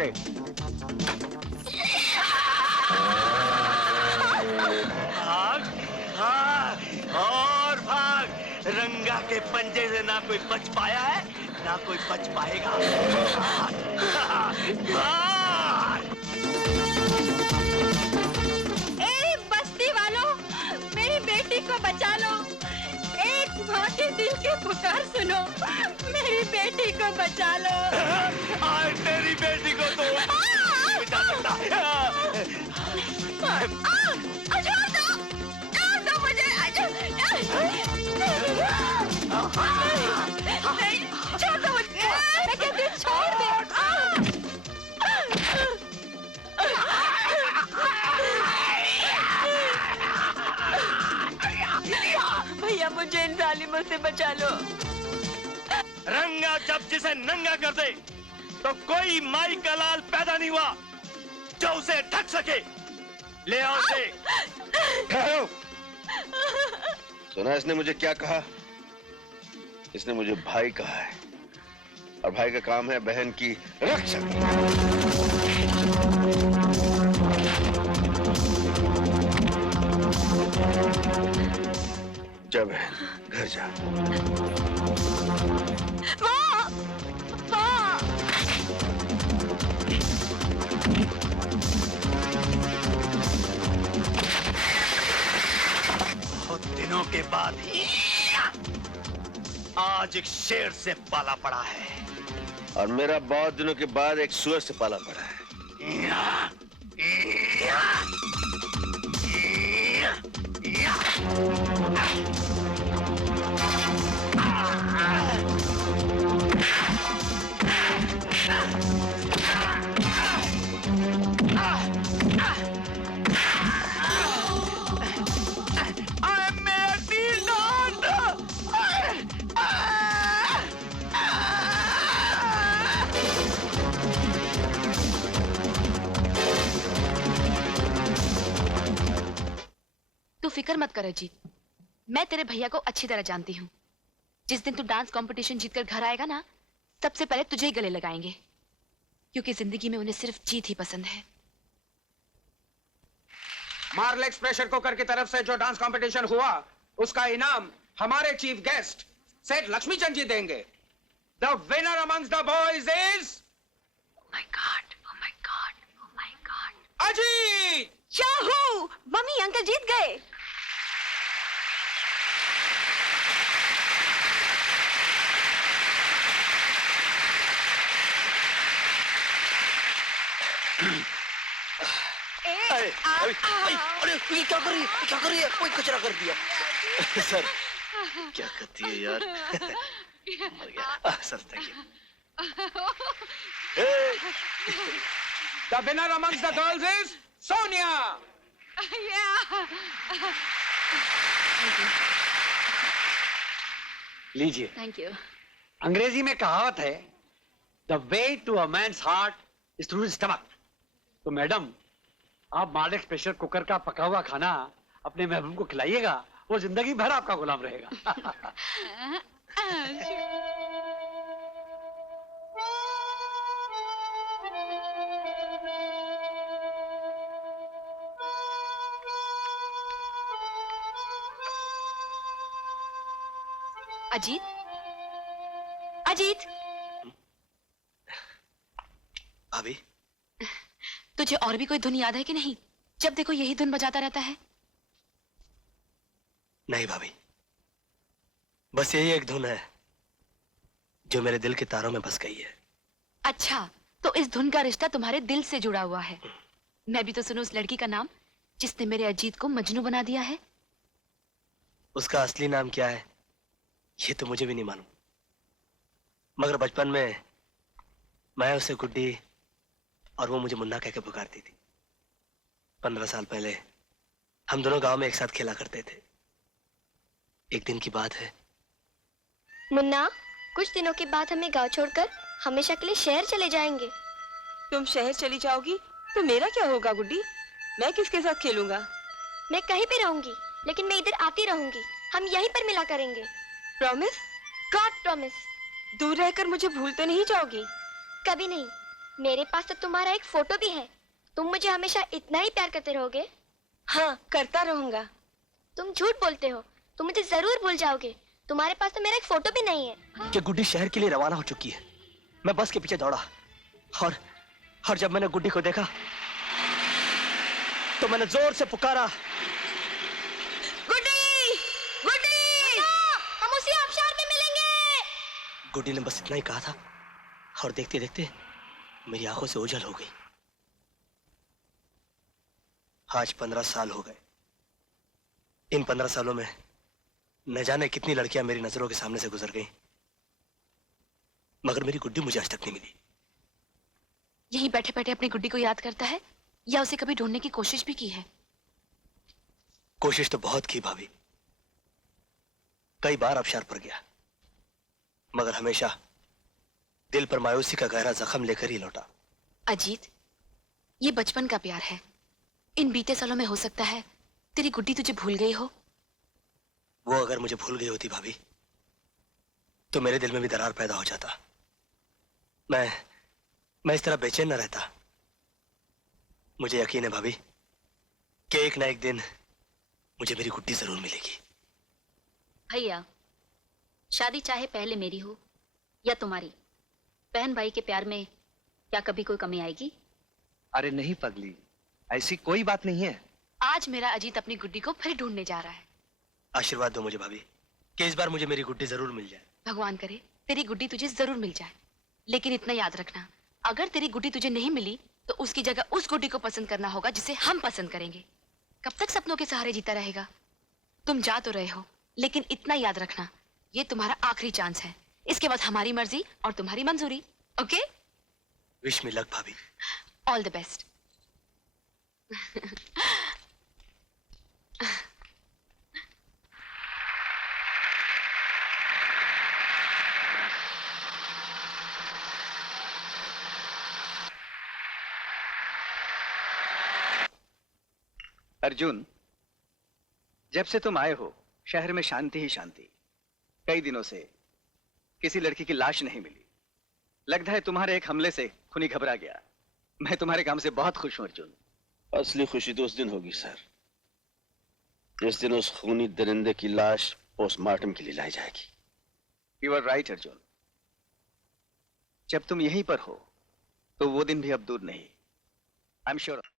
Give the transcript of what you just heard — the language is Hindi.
ओके। भाग, भाग और भाग। रंगा के पंजे से ना कोई बच पाया है, ना कोई बच पाएगा। भाग। ए बस्ती वालों, मेरी बेटी को बचा लो। एक माँ के दिल की पुकार सुनो, मेरी बेटी को बचा लो। आज तेरी बेटी को तो बचा सकता। छोड़ दो मुझे। नहीं, छोड़ दो मुझे। मैं कहती हूँ छोड़ दे। भैया मुझे इन जालिमों से बचा लो। रंगा जब जिसे नंगा कर दे तो कोई माई का लाल पैदा नहीं हुआ जो उसे ढक सके। ले आओ उसे। ठहरो। सुना इसने मुझे क्या कहा? इसने मुझे भाई कहा है और भाई का काम है बहन की रक्षा। जा बहन, घर जा। बहुत दिनों के बाद आज एक शेर से पाला पड़ा है और मेरा बहुत दिनों के बाद एक सुअर से पाला पड़ा है। तू फिक्र मत कर अजीत, मैं तेरे भैया को अच्छी तरह जानती हूँ। जिस दिन तू डांस कंपटीशन जीतकर घर आएगा ना, सबसे पहले तुझे ही गले लगाएंगे, क्योंकि जिंदगी में उन्हें सिर्फ जीत ही पसंद है। मार्लेक्स प्रेशर कुकर की तरफ से जो डांस कंपटीशन हुआ, उसका इनाम हमारे चीफ गेस्ट सेठ लक्ष्मीचंद जी देंगे। The winner amongs the boys is Ajit. Yahoo! Mummy uncle जीत गए। अरे ये क्या कर रही है? क्या कर रही है? कोई कचरा कर दिया। सर क्या करती है यार? मर गया। Sir thank you. The winner amongst the girls is Sonia. लीजिए। Thank you. अंग्रेजी में कहावत है, The way to a man's heart is through his stomach. तो मैडम, आप मार्लेक्स प्रेशर कुकर का पका हुआ खाना अपने महबूब को खिलाइएगा, वो जिंदगी भर आपका गुलाम रहेगा। अजीत, अजीत, भाभी, तुझे और भी कोई धुन याद है कि नहीं? जब देखो यही धुन बजाता रहता है। नहीं भाभी, बस यही एक धुन है जो मेरे दिल के तारों में बस गई है। अच्छा, तो इस धुन का रिश्ता तुम्हारे दिल से जुड़ा हुआ है। मैं भी तो सुनूं उस लड़की का नाम जिसने मेरे अजीत को मजनू बना दिया है। उसका असली नाम क्या है ये तो मुझे भी नहीं मालूम, मगर बचपन में मैं उसे गुड्डी और वो मुझे मुन्ना कह के पुकारती थी। 15 साल पहले हम दोनों गांव में एक साथ खेला करते थे। एक दिन की बात है। मुन्ना, कुछ दिनों के बाद हमें गांव छोड़कर हमेशा के लिए शहर चले जाएंगे। तुम शहर चली जाओगी तो मेरा क्या होगा गुड्डी? मैं किसके साथ खेलूंगा? मैं कहीं भी रहूंगी, लेकिन मैं इधर आती रहूंगी। हम यहीं पर मिला करेंगे। प्रॉमिस? God promise. दूर रहकर मुझे भूल तो नहीं जाओगी? कभी नहीं। मेरे पास तो तुम्हारा एक फोटो भी है। तुम मुझे हमेशा इतना ही प्यार करते रहोगे? हाँ, करता रहूंगा। तुम झूठ बोलते हो। तुम मुझे जरूर भूल जाओगे। तुम्हारे पास तो मेरा एक फोटो भी नहीं है। कि गुड्डी शहर के लिए रवाना हो चुकी है। मैं बस के पीछे दौड़ा और जब मैंने गुड्डी को देखा तो मैंने जोर से पुकारा, गुड्डी, गुड्डी! हम उसी आबशार में मिलेंगे। गुड्डी ने बस इतना ही कहा था और देखते देखते मेरी आंखों से ओझल हो गई। आज 15 साल हो गए। इन 15 सालों में न जाने कितनी लड़कियां मेरी नजरों के सामने से गुजर गईं, मगर मेरी गुड्डी मुझे आज तक नहीं मिली। यहीं बैठे बैठे अपनी गुड्डी को याद करता है या उसे कभी ढूंढने की कोशिश भी की है? कोशिश तो बहुत की भाभी। कई बार आबशार पर गया, मगर हमेशा दिल पर मायूसी का गहरा जख्म लेकर ही लौटा। अजीत, ये बचपन का प्यार है। इन बीते सालों में हो सकता है तेरी गुड्डी तुझे भूल गई हो। वो अगर मुझे भूल गई होती भाभी, तो मेरे दिल में भी दरार पैदा हो जाता। मैं इस तरह बेचैन न रहता। मुझे यकीन है भाभी कि एक ना एक दिन मुझे मेरी गुड्डी जरूर मिलेगी। भैया, शादी चाहे पहले मेरी हो या तुम्हारी, बहन भाई के प्यार में क्या कभी कोई कमी आएगी? अरे नहीं पगली, ऐसी कोई बात नहीं है। आज मेरा अजीत अपनी गुड्डी को फिर ढूंढने जा रहा है। आशीर्वाद दो मुझे भाभी कि इस बार मुझे मेरी गुड्डी जरूर मिल जाए। भगवान करे तेरी गुड्डी तुझे जरूर मिल जाए, लेकिन इतना याद रखना, अगर तेरी गुड्डी तुझे नहीं मिली तो उसकी जगह उस गुड्डी को पसंद करना होगा जिसे हम पसंद करेंगे। कब तक सपनों के सहारे जीता रहेगा? तुम जा तो रहे हो, लेकिन इतना याद रखना, ये तुम्हारा आखिरी चांस है। इसके बाद हमारी मर्जी और तुम्हारी मंजूरी। ओके? विश मी लक भाभी। All the best. अर्जुन, जब से तुम आए हो शहर में शांति ही शांति। कई दिनों से किसी लड़की की लाश नहीं मिली। लगता है तुम्हारे एक हमले से खूनी घबरा गया। मैं तुम्हारे काम से बहुत खुश हूं अर्जुन। असली खुशी तो उस दिन होगी सर, जिस दिन उस खूनी दरिंदे की लाश पोस्टमार्टम के लिए लाई जाएगी। You are right Arjun. जब तुम यहीं पर हो तो वो दिन भी अब दूर नहीं। I am sure.